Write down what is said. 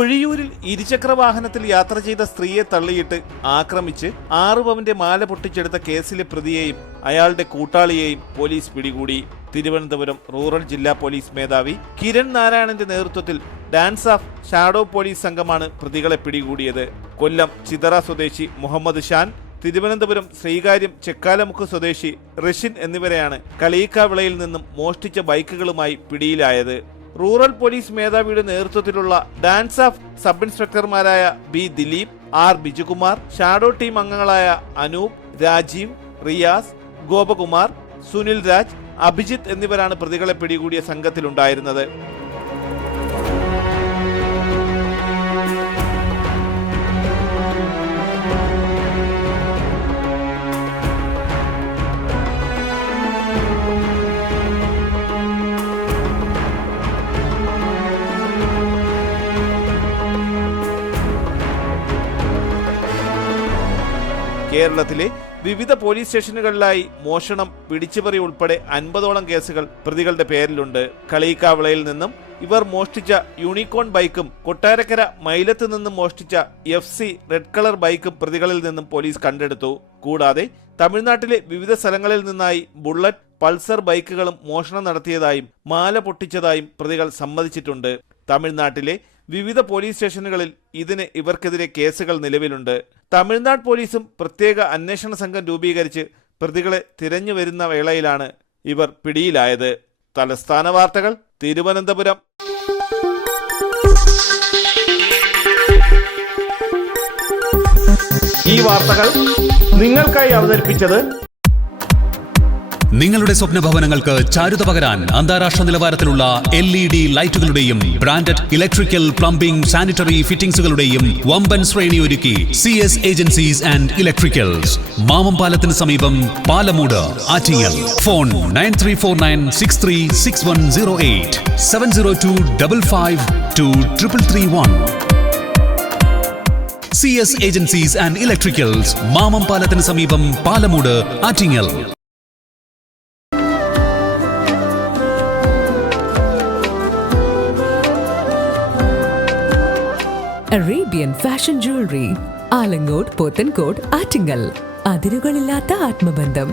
പൊഴിയൂരിൽ ഇരുചക്ര വാഹനത്തിൽ യാത്ര ചെയ്ത സ്ത്രീയെ തള്ളിയിട്ട് ആക്രമിച്ച് 6 പവന്റെ മാല പൊട്ടിച്ചെടുത്ത കേസിലെ പ്രതിയെയും അയാളുടെ കൂട്ടാളിയെയും പോലീസ് പിടികൂടി. തിരുവനന്തപുരം റൂറൽ ജില്ലാ പോലീസ് മേധാവി കിരൺ നാരായണന്റെ നേതൃത്വത്തിൽ ഡാൻസ് ഓഫ് ഷാഡോ പോലീസ് സംഘമാണ് പ്രതികളെ പിടികൂടിയത്. കൊല്ലം ചിതറ സ്വദേശി മുഹമ്മദ് ഷാൻ, തിരുവനന്തപുരം ശ്രീകാര്യം ചെക്കാലമുക്ക് സ്വദേശി റഷിൻ എന്നിവരെയാണ് കളിയിക്കാവിളയിൽ നിന്നും മോഷ്ടിച്ച ബൈക്കുകളുമായി പിടിയിലായത്. റൂറൽ പോലീസ് മേധാവിയുടെ നേതൃത്വത്തിലുള്ള ഡാൻസ് ഓഫ് സബ് ഇൻസ്പെക്ടർമാരായ B Dileep, R Bijukumar, shadow team അംഗങ്ങളായ അനൂപ്, രാജീവ്, റിയാസ്, ഗോപകുമാർ, സുനിൽ രാജ്, അഭിജിത്ത് എന്നിവരാണ് പ്രതികളെ പിടികൂടിയ സംഘത്തിലുണ്ടായിരുന്നത്. കേരളത്തിലെ വിവിധ പോലീസ് സ്റ്റേഷനുകളിലായി മോഷണം, പിടിച്ചുപറി ഉൾപ്പെടെ 50ഓളം കേസുകൾ പ്രതികളുടെ പേരിലുണ്ട്. കളിയിക്കാവിളയിൽ നിന്നും ഇവർ മോഷ്ടിച്ച യൂണിക്കോൺ ബൈക്കും കൊട്ടാരക്കര മൈലത്ത് നിന്നും മോഷ്ടിച്ച FC റെഡ് കളർ ബൈക്കും പ്രതികളിൽ നിന്നും പോലീസ് കണ്ടെടുത്തു. കൂടാതെ തമിഴ്നാട്ടിലെ വിവിധ സ്ഥലങ്ങളിൽ നിന്നായി ബുള്ളറ്റ്, പൾസർ ബൈക്കുകളും മോഷണം നടത്തിയതായും മാല പൊട്ടിച്ചതായും പ്രതികൾ സമ്മതിച്ചിട്ടുണ്ട്. തമിഴ്നാട്ടിലെ വിവിധ പോലീസ് സ്റ്റേഷനുകളിൽ ഇവർക്കെതിരെ കേസുകൾ നിലവിലുണ്ട്. തമിഴ്നാട് പോലീസും പ്രത്യേക അന്വേഷണ സംഘം രൂപീകരിച്ച് പ്രതികളെ തിരഞ്ഞു വരുന്ന വേളയിലാണ് ഇവർ പിടിയിലായത്. തലസ്ഥാന വാർത്തകൾ, തിരുവനന്തപുരം. ഈ വാർത്തകൾ നിങ്ങൾക്കായി അവതരിപ്പിച്ചത് നിങ്ങളുടെ സ്വപ്ന ഭവനങ്ങൾക്ക് ചാരുത പകരാൻ അന്താരാഷ്ട്ര നിലവാരത്തിലുള്ള LED ലൈറ്റുകളുടെയും ബ്രാൻഡഡ് ഇലക്ട്രിക്കൽ, പ്ലംബിംഗ്, സാനിറ്ററി ഫിറ്റിംഗ്സുകളുടെയും വമ്പൻ ശ്രേണി ഒരുക്കി CS ഏജൻസീസ് ആൻഡ് ഇലക്ട്രിക്കൽസ്. മാമംപാലത്തിന് സമീപം, Palamood, Attingal. Phone 9349636108 702552331. CS agencies and electricals, മാമംപാലത്തിന് സമീപം, Palamood, Attingal. Arabian Fashion Jewelry, Alangode, Pothencode, Attingal. അതിരുകളില്ലാത്ത ആത്മബന്ധം.